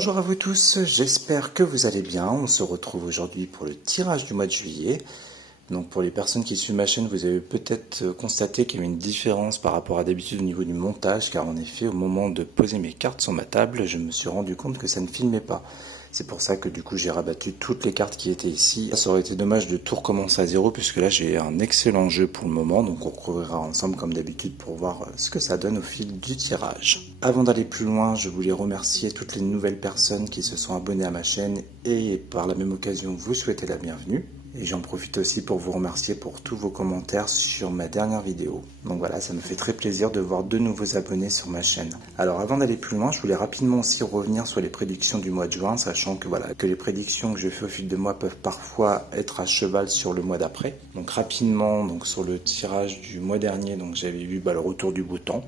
Bonjour à vous tous, j'espère que vous allez bien. On se retrouve aujourd'hui pour le tirage du mois de juillet. Donc pour les personnes qui suivent ma chaîne, vous avez peut-être constaté qu'il y a une différence par rapport à d'habitude au niveau du montage, car en effet au moment de poser mes cartes sur ma table, je me suis rendu compte que ça ne filmait pas. C'est pour ça que du coup j'ai rabattu toutes les cartes qui étaient ici. Ça aurait été dommage de tout recommencer à zéro, puisque là j'ai un excellent jeu pour le moment, donc on recouvrira ensemble comme d'habitude pour voir ce que ça donne au fil du tirage. Avant d'aller plus loin, je voulais remercier toutes les nouvelles personnes qui se sont abonnées à ma chaîne et par la même occasion vous souhaiter la bienvenue. Et j'en profite aussi pour vous remercier pour tous vos commentaires sur ma dernière vidéo. Donc voilà, ça me fait très plaisir de voir de nouveaux abonnés sur ma chaîne. Alors avant d'aller plus loin, je voulais rapidement aussi revenir sur les prédictions du mois de juin, sachant que voilà, que les prédictions que je fais au fil de mois peuvent parfois être à cheval sur le mois d'après. Donc rapidement, donc sur le tirage du mois dernier, donc j'avais vu le retour du beau temps,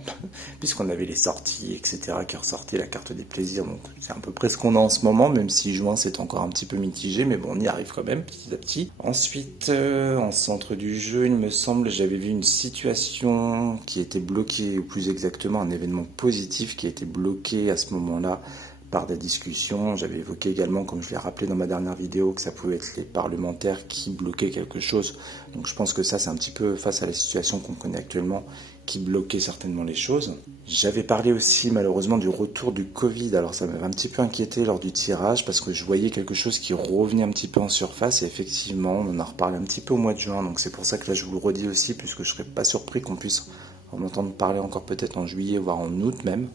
puisqu'on avait les sorties, etc. qui ressortaient la carte des plaisirs. Donc c'est à peu près ce qu'on a en ce moment, même si juin c'est encore un petit peu mitigé, mais bon, on y arrive quand même petit à petit. Ensuite, en centre du jeu, il me semble, j'avais vu une situation qui était bloquée, ou plus exactement un événement positif qui était bloqué à ce moment-là par des discussions. J'avais évoqué également, comme je l'ai rappelé dans ma dernière vidéo, que ça pouvait être les parlementaires qui bloquaient quelque chose. Donc je pense que ça, c'est un petit peu face à la situation qu'on connaît actuellement, qui bloquait certainement les choses. J'avais parlé aussi malheureusement du retour du Covid, alors ça m'avait un petit peu inquiété lors du tirage parce que je voyais quelque chose qui revenait un petit peu en surface et effectivement on en a reparlé un petit peu au mois de juin, donc c'est pour ça que là je vous le redis aussi puisque je serais pas surpris qu'on puisse en entendre parler encore peut-être en juillet voire en août même.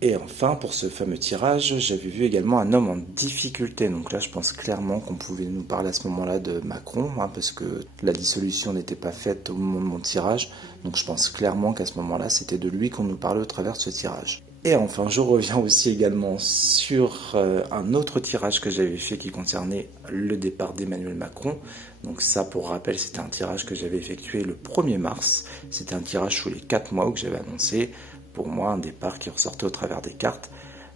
Et enfin, pour ce fameux tirage, j'avais vu également un homme en difficulté. Donc là, je pense clairement qu'on pouvait nous parler à ce moment-là de Macron, parce que la dissolution n'était pas faite au moment de mon tirage. Donc je pense clairement qu'à ce moment-là, c'était de lui qu'on nous parlait au travers de ce tirage. Et enfin, je reviens aussi également sur un autre tirage que j'avais fait qui concernait le départ d'Emmanuel Macron. Donc ça, pour rappel, c'était un tirage que j'avais effectué le 1er mars. C'était un tirage sous les 4 mois que j'avais annoncé. Pour moi, un départ qui ressortait au travers des cartes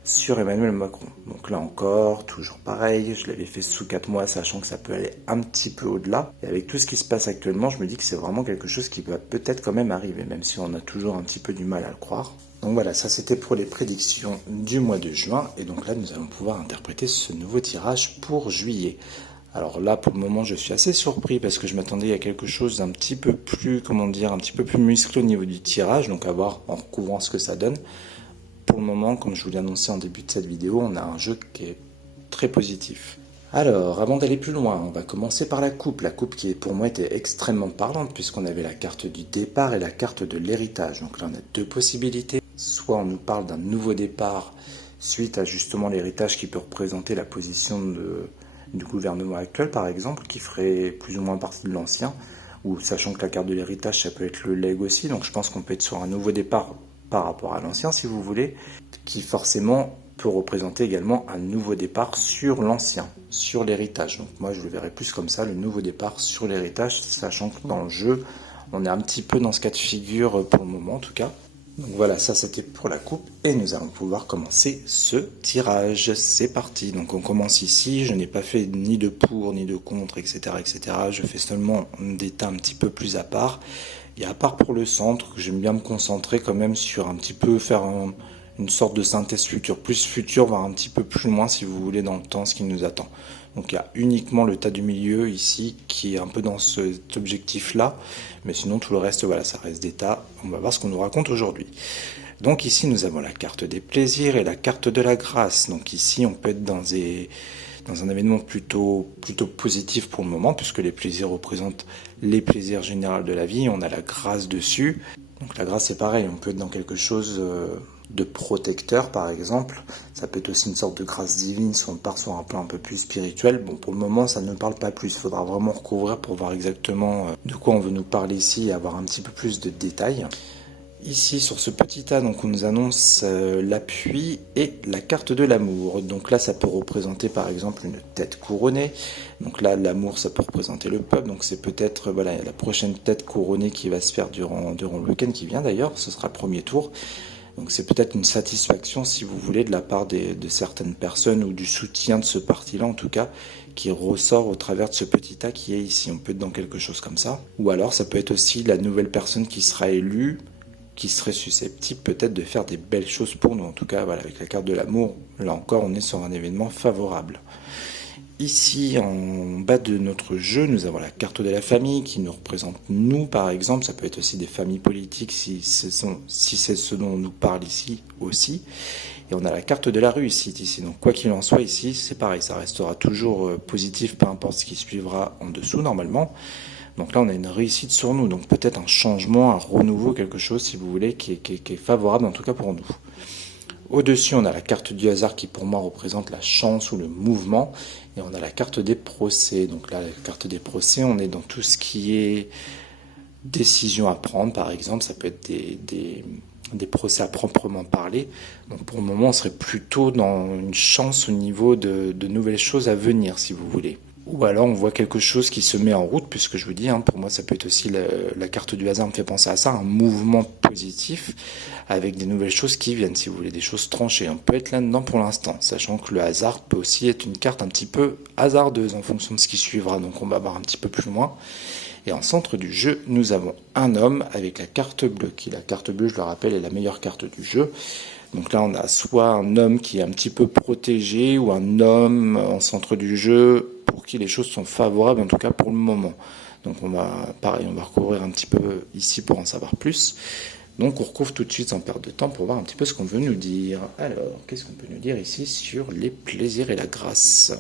sur Emmanuel Macron. Donc là encore, toujours pareil, je l'avais fait sous 4 mois, sachant que ça peut aller un petit peu au-delà. Et avec tout ce qui se passe actuellement, je me dis que c'est vraiment quelque chose qui va peut-être quand même arriver, même si on a toujours un petit peu du mal à le croire. Donc voilà, ça c'était pour les prédictions du mois de juin. Et donc là, nous allons pouvoir interpréter ce nouveau tirage pour juillet. Alors là, pour le moment, je suis assez surpris parce que je m'attendais à quelque chose d'un petit peu plus, un petit peu plus musclé au niveau du tirage, donc à voir en recouvrant ce que ça donne. Pour le moment, comme je vous l'ai annoncé en début de cette vidéo, on a un jeu qui est très positif. Alors, avant d'aller plus loin, on va commencer par la coupe. La coupe qui, pour moi, était extrêmement parlante puisqu'on avait la carte du départ et la carte de l'héritage. Donc là, on a deux possibilités. Soit on nous parle d'un nouveau départ suite à justement l'héritage qui peut représenter la position du gouvernement actuel, par exemple, qui ferait plus ou moins partie de l'ancien, ou sachant que la carte de l'héritage, ça peut être le legs aussi, donc je pense qu'on peut être sur un nouveau départ par rapport à l'ancien, si vous voulez, qui forcément peut représenter également un nouveau départ sur l'ancien, sur l'héritage. Donc moi, je le verrais plus comme ça, le nouveau départ sur l'héritage, sachant que dans le jeu, on est un petit peu dans ce cas de figure pour le moment, en tout cas. Donc voilà, ça c'était pour la coupe et nous allons pouvoir commencer ce tirage. C'est parti. Donc on commence ici, je n'ai pas fait ni de pour ni de contre, etc. etc. Je fais seulement des tas un petit peu plus à part. Et à part pour le centre, j'aime bien me concentrer quand même sur un petit peu faire une sorte de synthèse future. Plus futur, voire un petit peu plus loin si vous voulez dans le temps ce qui nous attend. Donc il y a uniquement le tas du milieu ici qui est un peu dans cet objectif-là. Mais sinon tout le reste, voilà, ça reste des tas. On va voir ce qu'on nous raconte aujourd'hui. Donc ici nous avons la carte des plaisirs et la carte de la grâce. Donc ici on peut être dans un événement plutôt positif pour le moment, puisque les plaisirs représentent les plaisirs généraux de la vie. On a la grâce dessus. Donc la grâce c'est pareil, on peut être dans quelque chose de protecteur par exemple. Ça peut être aussi une sorte de grâce divine si on part sur un plan un peu plus spirituel. Bon, pour le moment ça ne parle pas plus, il faudra vraiment recouvrir pour voir exactement de quoi on veut nous parler ici et avoir un petit peu plus de détails. Ici sur ce petit tas, donc on nous annonce l'appui et la carte de l'amour. Donc là ça peut représenter par exemple une tête couronnée. Donc là l'amour ça peut représenter le peuple. Donc c'est peut-être voilà, la prochaine tête couronnée qui va se faire durant le week-end qui vient d'ailleurs. Ce sera le premier tour. Donc c'est peut-être une satisfaction si vous voulez de la part de certaines personnes ou du soutien de ce parti-là en tout cas qui ressort au travers de ce petit tas qui est ici. On peut être dans quelque chose comme ça. Ou alors ça peut être aussi la nouvelle personne qui sera élue qui serait susceptible peut-être de faire des belles choses pour nous. En tout cas, voilà, avec la carte de l'amour, Là encore, on est sur un événement favorable. Ici, en bas de notre jeu, nous avons la carte de la famille qui nous représente nous, par exemple. Ça peut être aussi des familles politiques si c'est ce dont on nous parle ici aussi. Et on a la carte de la réussite ici. Donc quoi qu'il en soit ici, c'est pareil, ça restera toujours positif, peu importe ce qui suivra en dessous normalement. Donc là, on a une réussite sur nous. Donc peut-être un changement, un renouveau, quelque chose, si vous voulez, qui est favorable en tout cas pour nous. Au-dessus, on a la carte du hasard qui pour moi représente la chance ou le mouvement. Et on a la carte des procès. Donc là, la carte des procès, on est dans tout ce qui est décision à prendre, par exemple. Ça peut être des procès à proprement parler. Donc pour le moment, on serait plutôt dans une chance au niveau de nouvelles choses à venir, si vous voulez. Ou alors on voit quelque chose qui se met en route, puisque je vous dis, pour moi ça peut être aussi la carte du hasard me fait penser à ça, un mouvement positif avec des nouvelles choses qui viennent, si vous voulez, des choses tranchées. On peut être là-dedans pour l'instant, sachant que le hasard peut aussi être une carte un petit peu hasardeuse en fonction de ce qui suivra, donc on va voir un petit peu plus loin. Et en centre du jeu, nous avons un homme avec la carte bleue, qui la carte bleue, je le rappelle, est la meilleure carte du jeu. Donc là, on a soit un homme qui est un petit peu protégé, ou un homme en centre du jeu pour qui les choses sont favorables, en tout cas pour le moment. Donc on va recouvrir un petit peu ici pour en savoir plus. Donc on recouvre tout de suite sans perdre de temps pour voir un petit peu ce qu'on veut nous dire. Alors, qu'est-ce qu'on peut nous dire ici sur les plaisirs et la grâce ?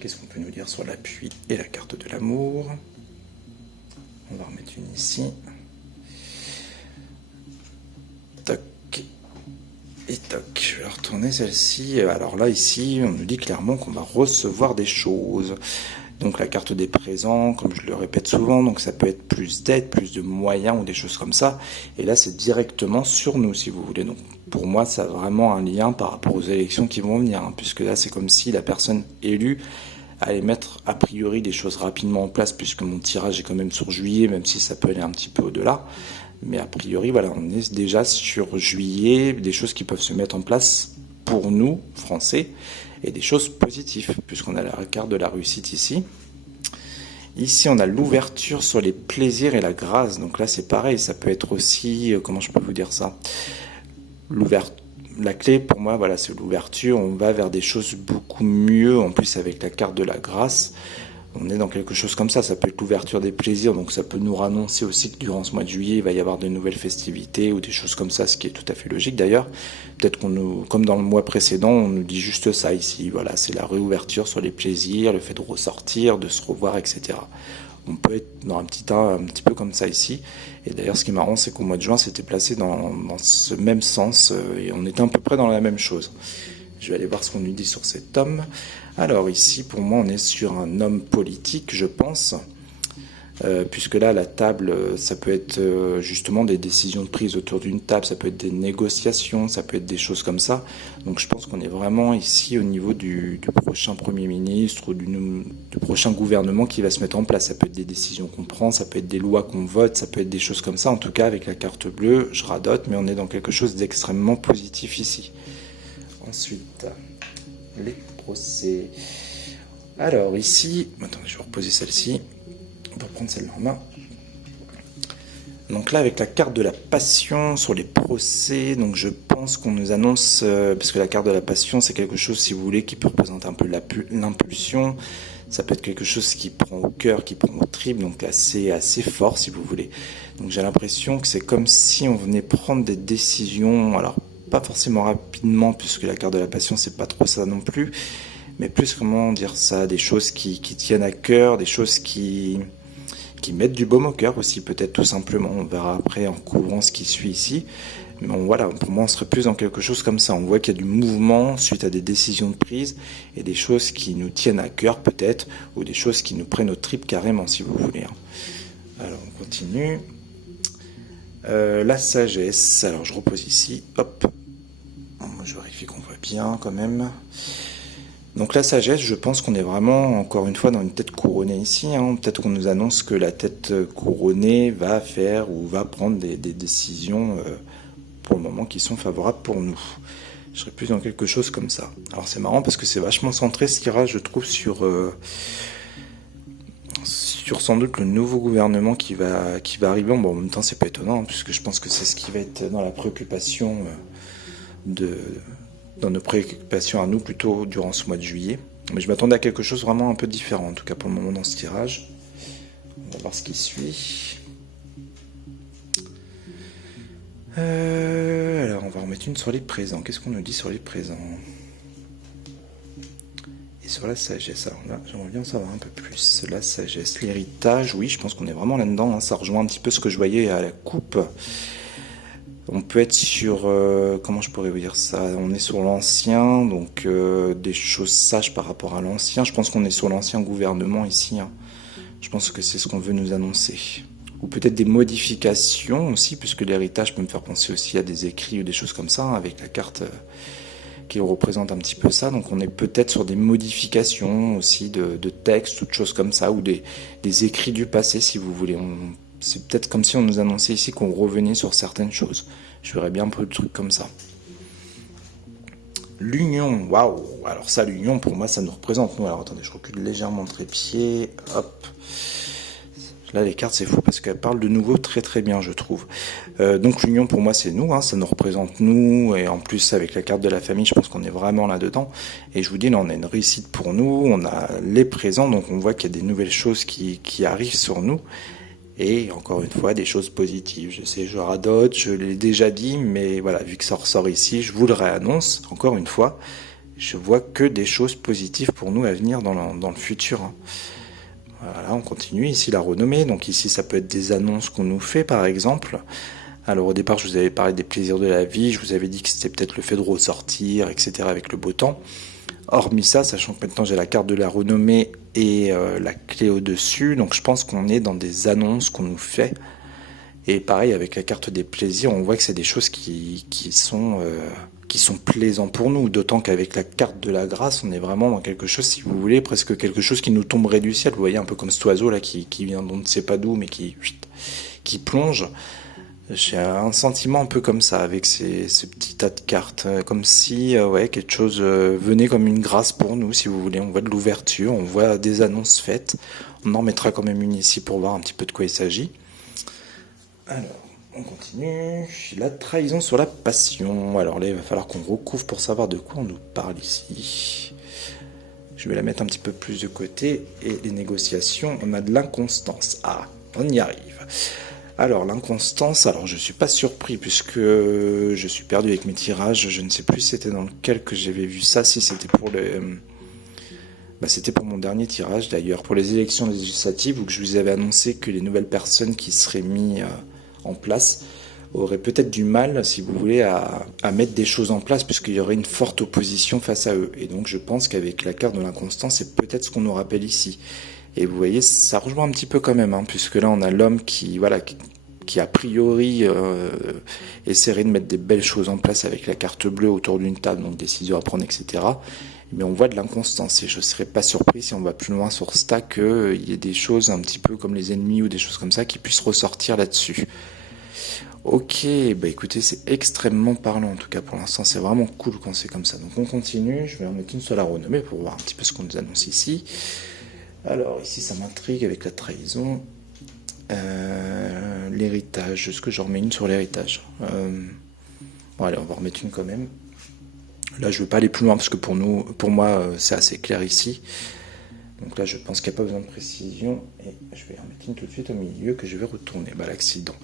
Qu'est-ce qu'on peut nous dire sur l'appui et la carte de l'amour ? On va remettre une ici. Toc. Et toc, je vais retourner celle-ci. Alors là, ici, on nous dit clairement qu'on va recevoir des choses. Donc la carte des présents, comme je le répète souvent, donc ça peut être plus d'aide, plus de moyens ou des choses comme ça. Et là, c'est directement sur nous, si vous voulez. Donc pour moi, ça a vraiment un lien par rapport aux élections qui vont venir, puisque là, c'est comme si la personne élue allait mettre a priori des choses rapidement en place, puisque mon tirage est quand même sur juillet, même si ça peut aller un petit peu au-delà. Mais a priori, voilà, on est déjà sur juillet, des choses qui peuvent se mettre en place pour nous, Français, et des choses positives, puisqu'on a la carte de la réussite ici. Ici, on a l'ouverture sur les plaisirs et la grâce. Donc là, c'est pareil, ça peut être aussi, comment je peux vous dire ça ? La clé, pour moi, voilà, c'est l'ouverture. On va vers des choses beaucoup mieux, en plus avec la carte de la grâce. On est dans quelque chose comme ça peut être l'ouverture des plaisirs, donc ça peut nous annoncer aussi que durant ce mois de juillet, il va y avoir de nouvelles festivités ou des choses comme ça, ce qui est tout à fait logique d'ailleurs. Peut-être comme dans le mois précédent, on nous dit juste ça ici, voilà, c'est la réouverture sur les plaisirs, le fait de ressortir, de se revoir, etc. On peut être dans un petit peu comme ça ici. Et d'ailleurs, ce qui est marrant, c'est qu'au mois de juin, c'était placé dans ce même sens, et on était à peu près dans la même chose. Je vais aller voir ce qu'on nous dit sur cet homme. Alors ici, pour moi, on est sur un homme politique, je pense, puisque là, la table, ça peut être justement des décisions prises autour d'une table, ça peut être des négociations, ça peut être des choses comme ça. Donc je pense qu'on est vraiment ici au niveau du prochain Premier ministre ou du prochain gouvernement qui va se mettre en place. Ça peut être des décisions qu'on prend, ça peut être des lois qu'on vote, ça peut être des choses comme ça. En tout cas, avec la carte bleue, je radote, mais on est dans quelque chose d'extrêmement positif ici. Ensuite, les procès. Alors ici, attendez, je vais reposer celle-ci pour prendre celle-là en main. Donc là, avec la carte de la passion sur les procès, donc je pense qu'on nous annonce, parce que la carte de la passion, c'est quelque chose, si vous voulez, qui peut représenter un peu l'impulsion. Ça peut être quelque chose qui prend au cœur, qui prend au tripes, donc assez fort, si vous voulez. Donc j'ai l'impression que c'est comme si on venait prendre des décisions, alors pas forcément rapidement, puisque la carte de la passion, c'est pas trop ça non plus, mais plus, comment dire ça, des choses qui tiennent à cœur, des choses qui mettent du baume au cœur aussi, peut-être tout simplement. On verra après en couvrant ce qui suit ici. Mais bon, voilà, pour moi, on serait plus dans quelque chose comme ça. On voit qu'il y a du mouvement suite à des décisions de prise et des choses qui nous tiennent à cœur peut-être, ou des choses qui nous prennent aux tripes carrément, si vous voulez. Alors, on continue. La sagesse. Alors, je repose ici. Hop. Je vérifie qu'on voit bien quand même. Donc la sagesse, je pense qu'on est vraiment, encore une fois, dans une tête couronnée ici. Peut-être qu'on nous annonce que la tête couronnée va faire ou va prendre des décisions pour le moment qui sont favorables pour nous. Je serais plus dans quelque chose comme ça. Alors c'est marrant parce que c'est vachement centré ce tirage, je trouve, sur sans doute le nouveau gouvernement qui va arriver. Bon, en même temps, c'est pas étonnant, puisque je pense que c'est ce qui va être dans la préoccupation dans nos préoccupations à nous plutôt durant ce mois de juillet. Mais je m'attendais à quelque chose vraiment un peu différent, en tout cas pour le moment dans ce tirage. On va voir ce qui suit. Alors on va en mettre une sur les présents. Qu'est-ce qu'on nous dit sur les présents? Et sur la sagesse, alors là j'aimerais bien en savoir un peu plus. La sagesse, l'héritage, oui je pense qu'on est vraiment là-dedans, hein. Ça rejoint un petit peu ce que je voyais à la coupe. On peut être sur, comment je pourrais vous dire ça, on est sur l'ancien, donc des choses sages par rapport à l'ancien. Je pense qu'on est sur l'ancien gouvernement ici, hein. Je pense que c'est ce qu'on veut nous annoncer. Ou peut-être des modifications aussi, puisque l'héritage peut me faire penser aussi à des écrits ou des choses comme ça, hein, avec la carte qui représente un petit peu ça. Donc on est peut-être sur des modifications aussi de textes ou de choses comme ça, ou des écrits du passé si vous voulez. C'est peut-être comme si on nous annonçait ici qu'on revenait sur certaines choses. Je verrais bien un peu de trucs comme ça. L'union, waouh! Alors ça, l'union, pour moi, ça nous représente, nous. Alors attendez, je recule légèrement le trépied. Hop. Là, les cartes, c'est fou parce qu'elles parlent de nouveau très très bien, je trouve. Donc l'union, pour moi, c'est nous, hein, ça nous représente nous. Et en plus, avec la carte de la famille, je pense qu'on est vraiment là-dedans. Et je vous dis, là, on a une réussite pour nous. On a les présents, donc on voit qu'il y a des nouvelles choses qui arrivent sur nous. Et encore une fois, des choses positives. Je sais, je radote, je l'ai déjà dit, mais voilà, vu que ça ressort ici, je vous le réannonce, encore une fois, je vois que des choses positives pour nous à venir dans le futur, hein. Voilà, on continue, ici la renommée, donc ici ça peut être des annonces qu'on nous fait par exemple. Alors au départ je vous avais parlé des plaisirs de la vie, je vous avais dit que c'était peut-être le fait de ressortir, etc. avec le beau temps. Hormis ça, sachant que maintenant j'ai la carte de la renommée et la clé au-dessus, donc je pense qu'on est dans des annonces qu'on nous fait. Et pareil, avec la carte des plaisirs, on voit que c'est des choses qui sont plaisants pour nous. D'autant qu'avec la carte de la grâce, on est vraiment dans quelque chose, si vous voulez, presque quelque chose qui nous tomberait du ciel. Vous voyez, un peu comme cet oiseau là qui vient d'on ne sait pas d'où, mais qui plonge. J'ai un sentiment un peu comme ça, avec ces petits tas de cartes, comme si ouais, quelque chose venait comme une grâce pour nous, si vous voulez. On voit de l'ouverture, on voit des annonces faites. On en mettra quand même une ici pour voir un petit peu de quoi il s'agit. Alors, on continue. La trahison sur la passion. Alors là, il va falloir qu'on recouvre pour savoir de quoi on nous parle ici. Je vais la mettre un petit peu plus de côté. Et les négociations, on a de l'inconstance. Ah, on y arrive. Alors l'inconstance, alors je suis pas surpris puisque je suis perdu avec mes tirages, je ne sais plus si c'était dans lequel que j'avais vu ça, si c'était pour c'était pour mon dernier tirage d'ailleurs, pour les élections législatives, où que je vous avais annoncé que les nouvelles personnes qui seraient mises en place auraient peut-être du mal, si vous voulez, à mettre des choses en place puisqu'il y aurait une forte opposition face à eux. Et donc je pense qu'avec la carte de l'inconstance, c'est peut-être ce qu'on nous rappelle ici. Et vous voyez, ça rejoint un petit peu quand même, hein, puisque là on a l'homme qui a priori essaierait de mettre des belles choses en place avec la carte bleue autour d'une table, donc décision à prendre, etc. Mais on voit de l'inconstance et je ne serais pas surpris si on va plus loin sur stack qu'il y ait des choses un petit peu comme les ennemis ou des choses comme ça qui puissent ressortir là-dessus. Ok, bah écoutez, c'est extrêmement parlant en tout cas pour l'instant, c'est vraiment cool quand c'est comme ça. Donc on continue, je vais en mettre une sur la renommée pour voir un petit peu ce qu'on nous annonce ici. Alors ici ça m'intrigue avec la trahison, l'héritage, est-ce que j'en remets une sur l'héritage? Bon allez, on va remettre une quand même. Là je ne veux pas aller plus loin parce que pour moi c'est assez clair ici. Donc là je pense qu'il n'y a pas besoin de précision et je vais en mettre une tout de suite au milieu que je vais retourner, l'accident.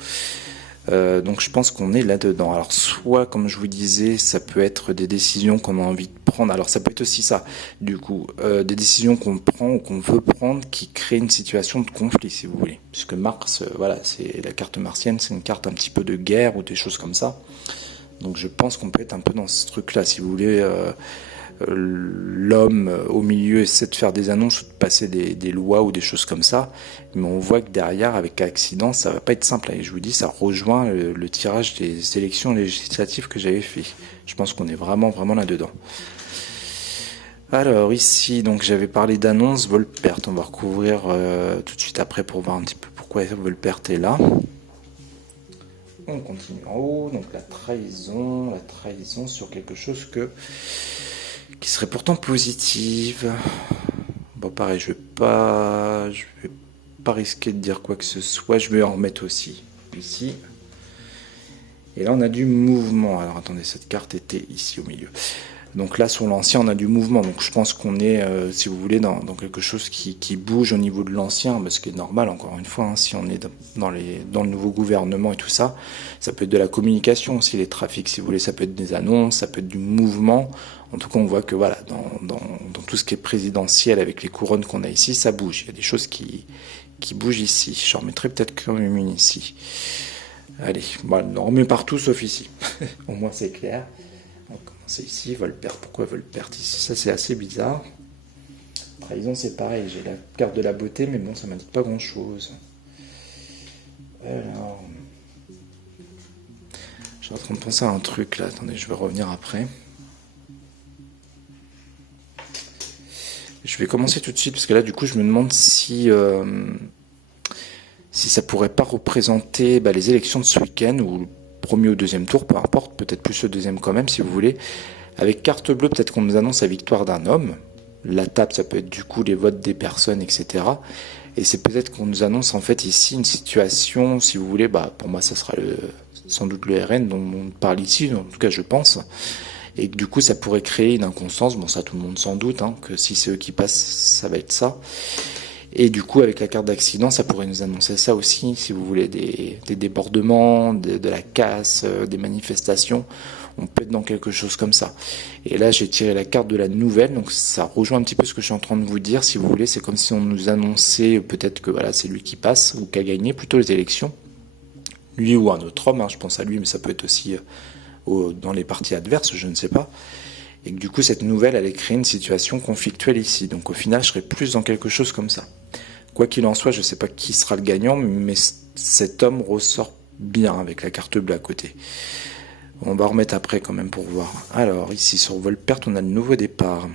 Donc je pense qu'on est là-dedans. Alors soit, comme je vous disais, ça peut être des décisions qu'on a envie de prendre. Alors ça peut être aussi ça, du coup, des décisions qu'on prend ou qu'on veut prendre qui créent une situation de conflit, si vous voulez. Puisque Mars, voilà, c'est la carte martienne, c'est une carte un petit peu de guerre ou des choses comme ça. Donc je pense qu'on peut être un peu dans ce truc-là, si vous voulez. L'homme au milieu essaie de faire des annonces ou de passer des lois ou des choses comme ça, mais on voit que derrière avec accident ça va pas être simple, et je vous dis ça rejoint le tirage des élections législatives que j'avais fait. Je pense qu'on est vraiment là dedans. Alors ici donc j'avais parlé d'annonce Volperte, on va recouvrir tout de suite après pour voir un petit peu pourquoi Volperte est là. On continue en haut, donc la trahison sur quelque chose qui serait pourtant positive. Bon pareil, je vais pas risquer de dire quoi que ce soit, je vais en remettre aussi ici. Et là on a du mouvement. Alors attendez, cette carte était ici au milieu. Donc là, sur l'ancien, on a du mouvement. Donc je pense qu'on est, si vous voulez, dans quelque chose qui bouge au niveau de l'ancien, ce qui est normal, encore une fois, hein, si on est dans le nouveau gouvernement et tout ça. Ça peut être de la communication aussi, les trafics, si vous voulez. Ça peut être des annonces, ça peut être du mouvement. En tout cas, on voit que voilà, dans tout ce qui est présidentiel avec les couronnes qu'on a ici, ça bouge. Il y a des choses qui bougent ici. J'en remettrai peut-être quand même une ici. Allez, bon, on remet partout sauf ici. Au moins c'est clair. On commence ici, Volpert. Pourquoi Volpert ici? Ça c'est assez bizarre. Trahison c'est pareil, j'ai la carte de la beauté, mais bon, ça m'indique pas grand chose. Alors, je suis en train de penser à un truc là, attendez, je vais revenir après. Je vais commencer tout de suite, parce que là du coup je me demande si ça pourrait pas représenter les élections de ce week-end, ou le premier ou deuxième tour, peu importe, peut-être plus le deuxième quand même si vous voulez. Avec carte bleue, peut-être qu'on nous annonce la victoire d'un homme. La table, ça peut être du coup les votes des personnes, etc. Et c'est peut-être qu'on nous annonce en fait ici une situation, si vous voulez, pour moi ça sera sans doute le RN dont on parle ici, en tout cas je pense. Et du coup ça pourrait créer une inconstance, bon ça tout le monde s'en doute, hein, que si c'est eux qui passent, ça va être ça. Et du coup, avec la carte d'accident, ça pourrait nous annoncer ça aussi, si vous voulez, des débordements, de la casse, des manifestations. On peut être dans quelque chose comme ça. Et là, j'ai tiré la carte de la nouvelle, donc ça rejoint un petit peu ce que je suis en train de vous dire, si vous voulez. C'est comme si on nous annonçait peut-être que voilà, c'est lui qui passe, ou qui a gagné plutôt les élections. Lui ou un autre homme, hein, je pense à lui, mais ça peut être aussi dans les partis adverses, je ne sais pas. Et que du coup, cette nouvelle allait créer une situation conflictuelle ici. Donc au final, je serais plus dans quelque chose comme ça. Quoi qu'il en soit, je ne sais pas qui sera le gagnant, mais cet homme ressort bien avec la carte bleue à côté. On va remettre après quand même pour voir. Alors ici sur Volpert, on a le nouveau départ.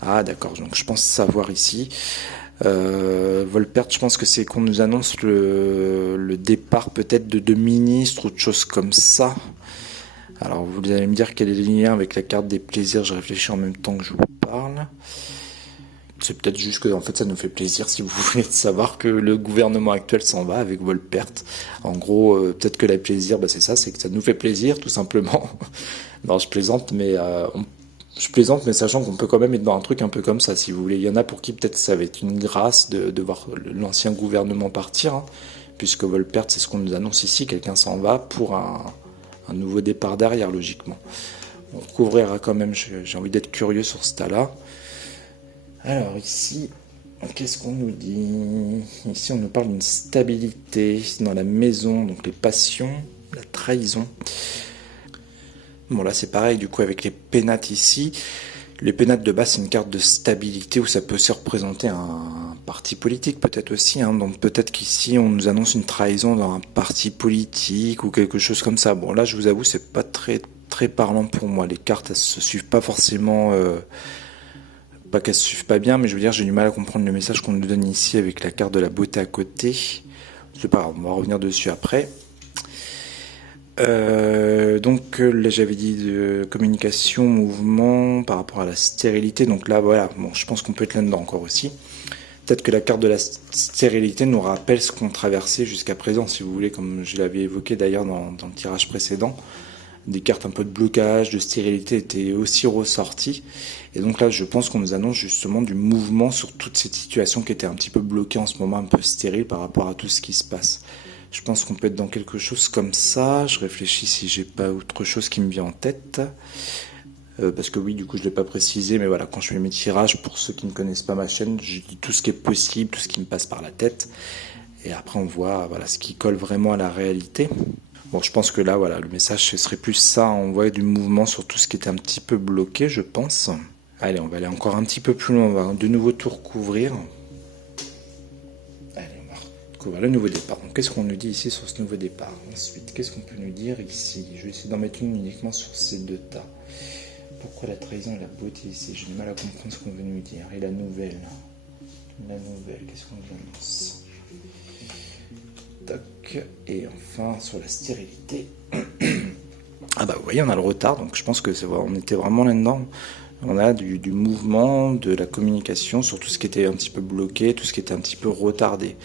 Ah d'accord, donc je pense savoir ici. Volpert, je pense que c'est qu'on nous annonce le départ peut-être de deux ministres ou de choses comme ça. Alors vous allez me dire quel est le lien avec la carte des plaisirs, je réfléchis en même temps que je vous parle. C'est peut-être juste que en fait ça nous fait plaisir si vous voulez savoir que le gouvernement actuel s'en va avec Volpert. En gros, peut-être que le plaisir, c'est ça, c'est que ça nous fait plaisir tout simplement. Non, je plaisante, mais sachant qu'on peut quand même être dans un truc un peu comme ça, si vous voulez. Il y en a pour qui peut-être ça va être une grâce de voir l'ancien gouvernement partir, hein, puisque Volpert, c'est ce qu'on nous annonce ici, quelqu'un s'en va pour un nouveau départ derrière, logiquement. On couvrira quand même, j'ai envie d'être curieux sur ce tas-là. Alors ici, qu'est-ce qu'on nous dit? Ici, on nous parle d'une stabilité dans la maison, donc les passions, la trahison. Bon, là, c'est pareil, du coup, avec les pénates ici. Les pénates de base, c'est une carte de stabilité où ça peut aussi représenter un parti politique, peut-être aussi. Hein. Donc peut-être qu'ici, on nous annonce une trahison dans un parti politique ou quelque chose comme ça. Bon, là, je vous avoue, c'est pas très, très parlant pour moi. Les cartes, elles se suivent pas forcément... pas qu'elles se suivent pas bien, mais je veux dire, j'ai du mal à comprendre le message qu'on nous donne ici avec la carte de la beauté à côté. C'est pas grave, on va revenir dessus après. Donc là j'avais dit de communication, mouvement par rapport à la stérilité, donc là voilà, bon, je pense qu'on peut être là-dedans encore aussi. Peut-être que la carte de la stérilité nous rappelle ce qu'on traversait jusqu'à présent, si vous voulez, comme je l'avais évoqué d'ailleurs dans le tirage précédent. Des cartes un peu de blocage, de stérilité étaient aussi ressorties. Et donc là, je pense qu'on nous annonce justement du mouvement sur toute cette situation qui était un petit peu bloquée en ce moment, un peu stérile par rapport à tout ce qui se passe. Je pense qu'on peut être dans quelque chose comme ça. Je réfléchis si j'ai pas autre chose qui me vient en tête. Parce que oui, du coup, je l'ai pas précisé, mais voilà, quand je fais mes tirages, pour ceux qui ne connaissent pas ma chaîne, je dis tout ce qui est possible, tout ce qui me passe par la tête. Et après, on voit voilà, ce qui colle vraiment à la réalité. Bon, je pense que là, voilà, le message, ce serait plus ça. On voit du mouvement sur tout ce qui était un petit peu bloqué, je pense. Allez, on va aller encore un petit peu plus loin. On va de nouveau tout recouvrir. Allez, on va recouvrir le nouveau départ. Donc, qu'est-ce qu'on nous dit ici sur ce nouveau départ? Ensuite, qu'est-ce qu'on peut nous dire ici? Je vais essayer d'en mettre une uniquement sur ces deux tas. Pourquoi la trahison et la beauté ici? J'ai du mal à comprendre ce qu'on veut nous dire. Et la nouvelle? La nouvelle, qu'est-ce qu'on nous annonce? Toc. Et enfin, sur la stérilité. Ah bah vous voyez, on a le retard, donc je pense que on était vraiment là-dedans. On a du mouvement, de la communication sur tout ce qui était un petit peu bloqué, tout ce qui était un petit peu retardé.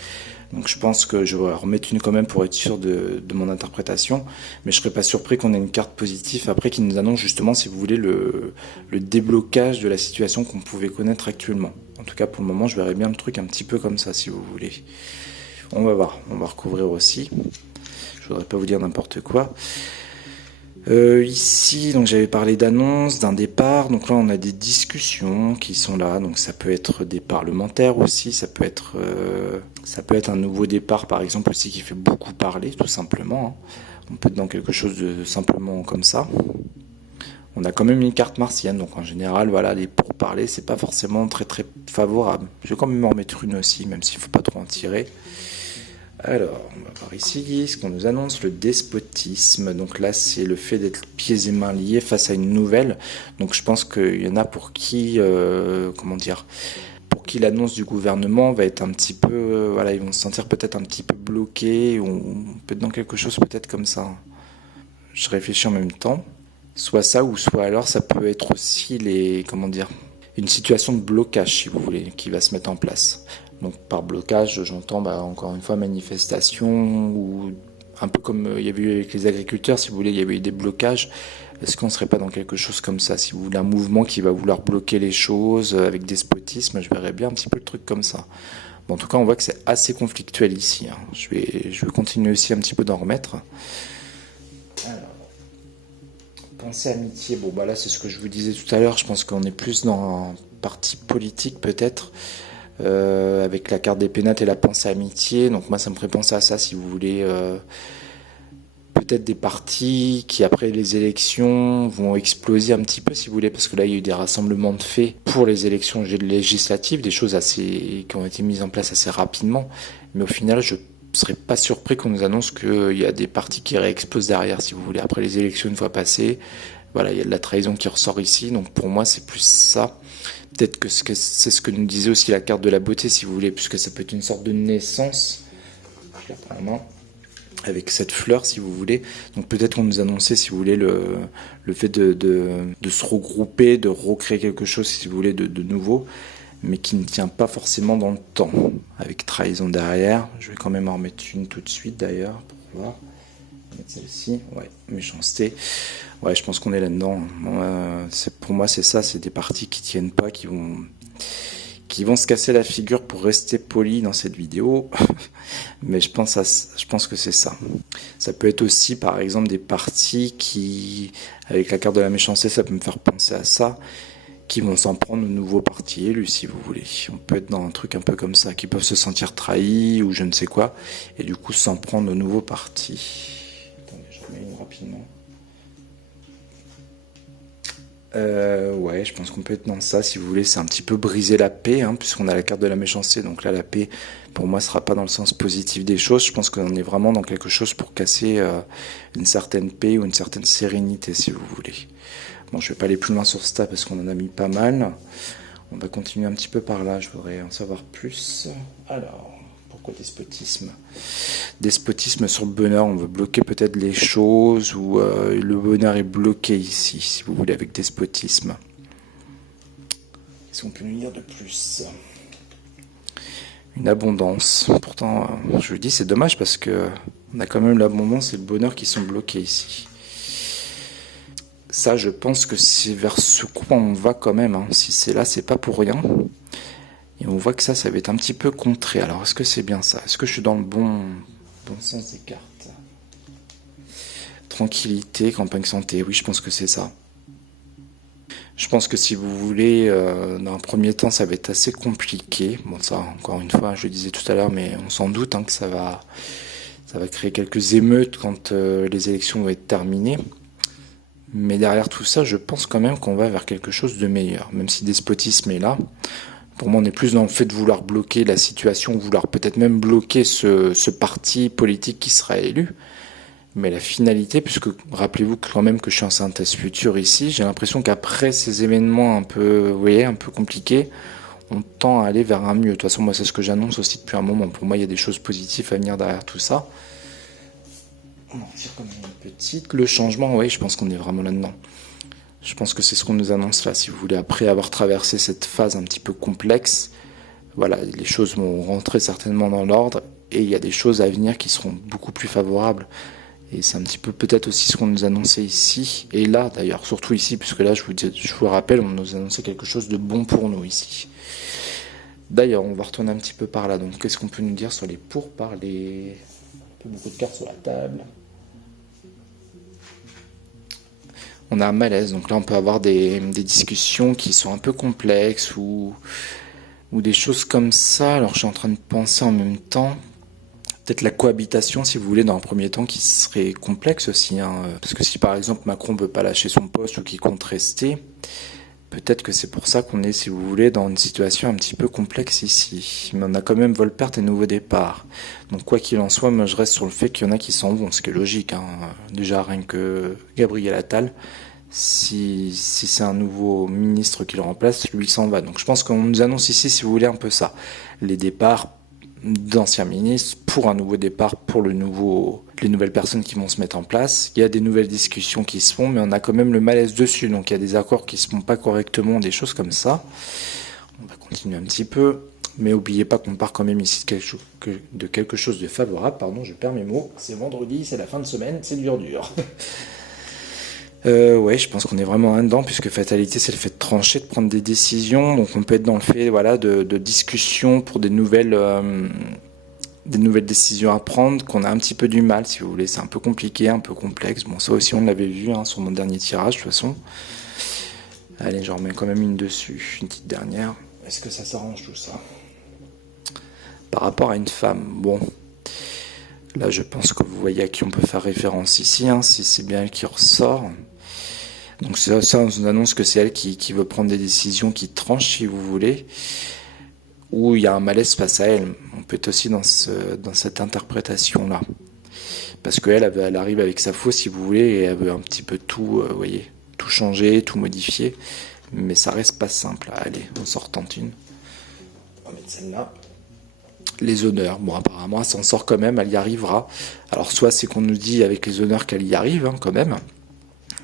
Donc je pense que je vais en remettre une quand même pour être sûr de mon interprétation. Mais je serais pas surpris qu'on ait une carte positive après qui nous annonce justement, si vous voulez, le déblocage de la situation qu'on pouvait connaître actuellement. En tout cas, pour le moment, je verrais bien le truc un petit peu comme ça, si vous voulez. On va voir, on va recouvrir aussi. Je voudrais pas vous dire n'importe quoi. Ici, donc j'avais parlé d'annonce, d'un départ. Donc là, on a des discussions qui sont là. Donc ça peut être des parlementaires aussi. Ça peut être un nouveau départ, par exemple, aussi qui fait beaucoup parler, tout simplement. On peut être dans quelque chose de simplement comme ça. On a quand même une carte martienne. Donc en général, voilà, les pourparlers, c'est pas forcément très très favorable. Je vais quand même en remettre une aussi, même s'il faut pas trop en tirer. Alors, on va voir ici ce qu'on nous annonce, le despotisme. Donc là, c'est le fait d'être pieds et mains liés face à une nouvelle. Donc je pense qu'il y en a pour qui, pour qui l'annonce du gouvernement va être un petit peu, voilà, ils vont se sentir peut-être un petit peu bloqués, ou peut-être dans quelque chose peut-être comme ça. Je réfléchis en même temps. Soit ça, ou soit alors ça peut être aussi une situation de blocage, si vous voulez, qui va se mettre en place. Donc par blocage, j'entends encore une fois manifestation, ou un peu comme il y avait eu avec les agriculteurs, si vous voulez, il y avait eu des blocages. Est-ce qu'on ne serait pas dans quelque chose comme ça? Si vous voulez, un mouvement qui va vouloir bloquer les choses avec despotisme, je verrais bien un petit peu le truc comme ça. Bon, en tout cas, on voit que c'est assez conflictuel ici. Je vais continuer aussi un petit peu d'en remettre. Alors, pensée amitié, bon là c'est ce que je vous disais tout à l'heure, je pense qu'on est plus dans un parti politique peut-être. Avec la carte des pénates et la pensée amitié. Donc moi ça me ferait penser à ça, si vous voulez, peut-être des partis qui après les élections vont exploser un petit peu, si vous voulez, parce que là il y a eu des rassemblements de faits pour les élections législatives, des choses qui ont été mises en place assez rapidement, mais au final je serais pas surpris qu'on nous annonce qu'il y a des partis qui réexplosent derrière, si vous voulez, après les élections une fois passées. Voilà, il y a de la trahison qui ressort ici, donc pour moi c'est plus ça. Peut-être que c'est ce que nous disait aussi la carte de la beauté, si vous voulez, puisque ça peut être une sorte de naissance. Je la prends en main. Avec cette fleur, si vous voulez. Donc peut-être qu'on nous annonçait, si vous voulez, le fait de se regrouper, de recréer quelque chose, si vous voulez, de nouveau, mais qui ne tient pas forcément dans le temps. Avec trahison derrière. Je vais quand même en remettre une tout de suite, d'ailleurs, pour voir. Mettre celle-ci, ouais, méchanceté. Ouais, je pense qu'on est là-dedans. Pour moi, c'est ça, c'est des parties qui tiennent pas, qui vont se casser la figure pour rester poli dans cette vidéo. Mais je pense que c'est ça. Ça peut être aussi, par exemple, des parties qui, avec la carte de la méchanceté, ça peut me faire penser à ça, qui vont s'en prendre aux nouveaux partis élus, si vous voulez. On peut être dans un truc un peu comme ça, qui peuvent se sentir trahis ou je ne sais quoi, et du coup s'en prendre aux nouveaux partis. Attendez, je remets une rapidement. Ouais, je pense qu'on peut être dans ça, si vous voulez. C'est un petit peu briser la paix, puisqu'on a la carte de la méchanceté. Donc là, la paix, pour moi, sera pas dans le sens positif des choses. Je pense qu'on est vraiment dans quelque chose pour casser une certaine paix ou une certaine sérénité, si vous voulez. Bon, je vais pas aller plus loin sur ça parce qu'on en a mis pas mal. On va continuer un petit peu par là. Je voudrais en savoir plus. Alors, pourquoi despotisme? Despotisme sur le bonheur, on veut bloquer peut-être les choses, ou le bonheur est bloqué ici, si vous voulez, avec despotisme. Qu'est-ce qu'on peut nous dire de plus? Une abondance. Pourtant, je vous dis, c'est dommage parce que on a quand même l'abondance et le bonheur qui sont bloqués ici. Ça, je pense que c'est vers ce quoi on va quand même. Si c'est là, c'est pas pour rien. Et on voit que ça va être un petit peu contré. Alors, est-ce que c'est bien ça? Est-ce que je suis dans le bon sens des cartes? Tranquillité, campagne santé, oui, je pense que c'est ça. Je pense que si vous voulez, dans un premier temps, ça va être assez compliqué. Bon, ça, encore une fois, je le disais tout à l'heure, mais on s'en doute que ça va créer quelques émeutes quand les élections vont être terminées. Mais derrière tout ça, je pense quand même qu'on va vers quelque chose de meilleur. Même si despotisme est là, pour moi, on est plus dans le fait de vouloir bloquer la situation, vouloir peut-être même bloquer ce parti politique qui sera élu. Mais la finalité, puisque rappelez-vous quand même que je suis en synthèse future ici, j'ai l'impression qu'après ces événements un peu, vous voyez, un peu compliqués, on tend à aller vers un mieux. De toute façon, moi, c'est ce que j'annonce aussi depuis un moment. Pour moi, il y a des choses positives à venir derrière tout ça. On en tire comme une petite. Le changement, oui, je pense qu'on est vraiment là-dedans. Je pense que c'est ce qu'on nous annonce là, si vous voulez. Après avoir traversé cette phase un petit peu complexe, voilà, les choses vont rentrer certainement dans l'ordre. et il y a des choses à venir qui seront beaucoup plus favorables. Et c'est un petit peu peut-être aussi ce qu'on nous annonçait ici, et là d'ailleurs, surtout ici, puisque là je vous rappelle, on nous annonçait quelque chose de bon pour nous ici. D'ailleurs, on va retourner un petit peu par là, donc qu'est-ce qu'on peut nous dire sur les pourparlers? Un peu beaucoup de cartes sur la table. On a un malaise, donc là on peut avoir des discussions qui sont un peu complexes ou des choses comme ça. Alors je suis en train de penser en même temps, peut-être la cohabitation si vous voulez dans un premier temps qui serait complexe aussi, hein. Parce que si par exemple Macron ne veut pas lâcher son poste ou qu'il compte rester, peut-être que c'est pour ça qu'on est, si vous voulez, dans une situation un petit peu complexe ici. Mais on a quand même Volpert et Nouveau Départ. Donc quoi qu'il en soit, moi je reste sur le fait qu'il y en a qui s'en vont, ce qui est logique, hein. Déjà rien que Gabriel Attal, si c'est un nouveau ministre qui le remplace, lui s'en va. Donc je pense qu'on nous annonce ici, si vous voulez, un peu ça. Les départs d'anciens ministres pour un nouveau départ pour les nouvelles personnes qui vont se mettre en place. Il y a des nouvelles discussions qui se font, mais on a quand même le malaise dessus. Donc il y a des accords qui se font pas correctement, des choses comme ça. On va continuer un petit peu. Mais n'oubliez pas qu'on part quand même ici de quelque chose de favorable. Pardon, je perds mes mots. C'est vendredi, c'est la fin de semaine, c'est dur. Ouais, je pense qu'on est vraiment là-dedans, puisque fatalité, c'est le fait de trancher, de prendre des décisions. Donc on peut être dans le fait, voilà, de discussion pour des nouvelles décisions à prendre, qu'on a un petit peu du mal, si vous voulez. C'est un peu compliqué, un peu complexe. Bon, ça aussi, on l'avait vu, hein, sur mon dernier tirage, de toute façon. Allez, j'en remets quand même une dessus, une petite dernière. Est-ce que ça s'arrange tout ça? Par rapport à une femme, bon... Là, je pense que vous voyez à qui on peut faire référence ici, hein, si c'est bien elle qui ressort. Donc ça, on nous annonce que c'est elle qui veut prendre des décisions, qui tranche, si vous voulez, ou il y a un malaise face à elle. On peut être aussi dans cette interprétation-là. Parce qu'elle elle arrive avec sa faux, si vous voulez, et elle veut un petit peu tout, vous voyez, tout changer, tout modifier. Mais ça reste pas simple. Allez, on sort tente une. On va mettre celle-là. Les honneurs, bon apparemment elle s'en sort quand même, elle y arrivera. Alors soit c'est qu'on nous dit avec les honneurs qu'elle y arrive, hein, quand même,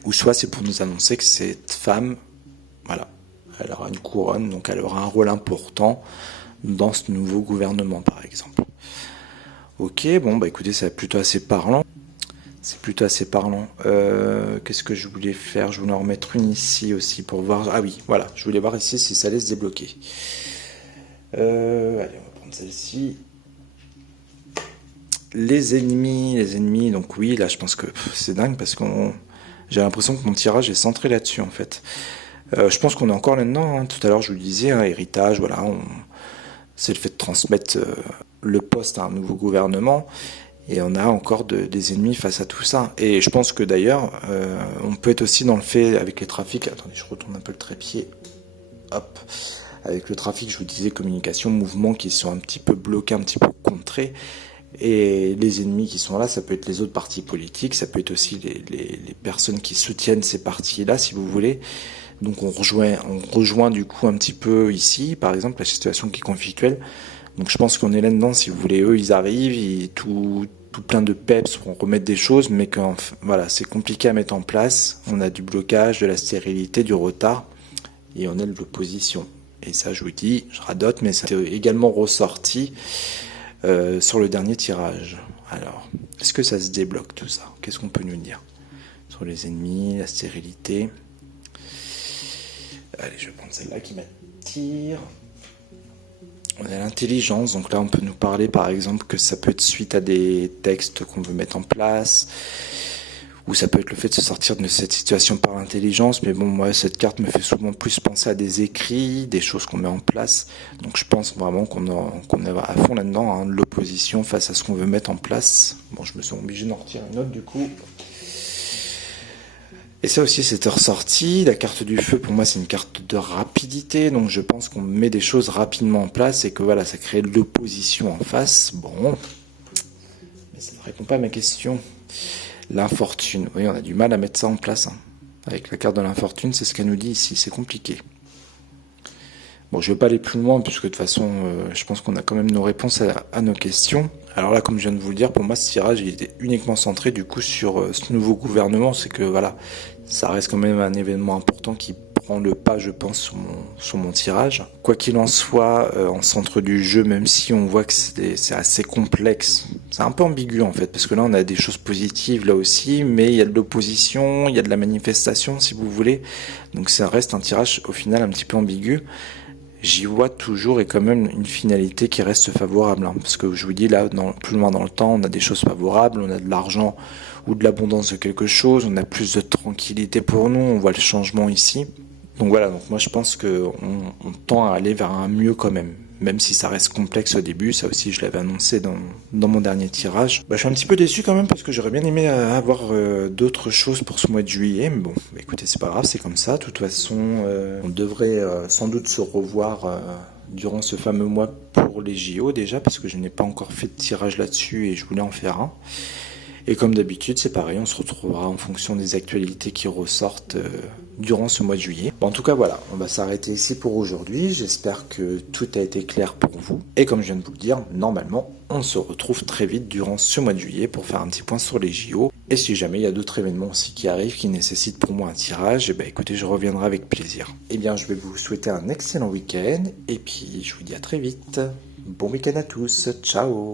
ou soit c'est pour nous annoncer que cette femme, voilà, elle aura une couronne, donc elle aura un rôle important dans ce nouveau gouvernement par exemple. Ok, bon bah écoutez, c'est plutôt assez parlant. C'est plutôt assez parlant. Qu'est-ce que je voulais faire? Je voulais en remettre une ici aussi pour voir. Ah oui, voilà, je voulais voir ici si ça allait se débloquer. Allez, celle-ci. Les ennemis, donc oui, là je pense que c'est dingue parce j'ai l'impression que mon tirage est centré là-dessus en fait. Je pense qu'on est encore là-dedans, hein. Tout à l'heure je vous le disais, hein, héritage, voilà, c'est le fait de transmettre le poste à un nouveau gouvernement, et on a encore des ennemis face à tout ça. Et je pense que d'ailleurs, on peut être aussi dans le fait avec les trafics. Attendez, je retourne un peu le trépied. Hop. Avec le trafic, je vous disais, communication, mouvements qui sont un petit peu bloqués, un petit peu contrés. Et les ennemis qui sont là, ça peut être les autres partis politiques, ça peut être aussi les personnes qui soutiennent ces partis-là, si vous voulez. Donc on rejoint du coup un petit peu ici, par exemple, la situation qui est conflictuelle. Donc je pense qu'on est là-dedans, si vous voulez. Eux, ils arrivent, tout plein de peps pour remettre des choses, mais voilà, c'est compliqué à mettre en place. On a du blocage, de la stérilité, du retard, et on a de l'opposition. Et ça, je vous dis, je radote, mais ça a également ressorti sur le dernier tirage. Alors, est-ce que ça se débloque tout ça? Qu'est-ce qu'on peut nous dire sur les ennemis, la stérilité? Allez, je vais prendre celle-là qui m'attire. On a l'intelligence, donc là on peut nous parler par exemple que ça peut être suite à des textes qu'on veut mettre en place, ou ça peut être le fait de se sortir de cette situation par l'intelligence, mais bon, moi cette carte me fait souvent plus penser à des écrits, des choses qu'on met en place, donc je pense vraiment qu'on est à fond là-dedans, hein, de l'opposition face à ce qu'on veut mettre en place. Bon, je me sens obligé d'en retirer une autre du coup. Et ça aussi c'était ressorti. La carte du feu, pour moi, c'est une carte de rapidité, donc je pense qu'on met des choses rapidement en place et que voilà, ça crée de l'opposition en face. Bon, mais ça ne répond pas à ma question. L'infortune, oui, on a du mal à mettre ça en place, hein. Avec la carte de l'infortune, c'est ce qu'elle nous dit ici, c'est compliqué. Bon, je ne vais pas aller plus loin, puisque de toute façon, je pense qu'on a quand même nos réponses à nos questions. Alors là, comme je viens de vous le dire, pour moi, ce tirage, il était uniquement centré du coup sur ce nouveau gouvernement. C'est que voilà, ça reste quand même un événement important qui prend le pas, je pense, sur mon tirage. Quoi qu'il en soit, en centre du jeu, même si on voit que c'est assez complexe, c'est un peu ambigu en fait, parce que là on a des choses positives là aussi, mais il y a de l'opposition, il y a de la manifestation si vous voulez, donc ça reste un tirage au final un petit peu ambigu. J'y vois toujours et quand même une finalité qui reste favorable, hein, parce que je vous dis là, plus loin dans le temps, on a des choses favorables, on a de l'argent ou de l'abondance de quelque chose, on a plus de tranquillité pour nous, on voit le changement ici. Donc voilà, donc moi je pense que on tend à aller vers un mieux quand même si ça reste complexe au début, ça aussi je l'avais annoncé dans mon dernier tirage. Je suis un petit peu déçu quand même parce que j'aurais bien aimé avoir d'autres choses pour ce mois de juillet, mais bon, écoutez, c'est pas grave, c'est comme ça. De toute façon, on devrait sans doute se revoir durant ce fameux mois pour les JO déjà, parce que je n'ai pas encore fait de tirage là-dessus et je voulais en faire un. Et comme d'habitude, c'est pareil, on se retrouvera en fonction des actualités qui ressortent durant ce mois de juillet. En tout cas, voilà, on va s'arrêter ici pour aujourd'hui. J'espère que tout a été clair pour vous. Et comme je viens de vous le dire, normalement, on se retrouve très vite durant ce mois de juillet pour faire un petit point sur les JO. Et si jamais il y a d'autres événements aussi qui arrivent, qui nécessitent pour moi un tirage, écoutez, je reviendrai avec plaisir. Je vais vous souhaiter un excellent week-end. Et puis, je vous dis à très vite. Bon week-end à tous. Ciao!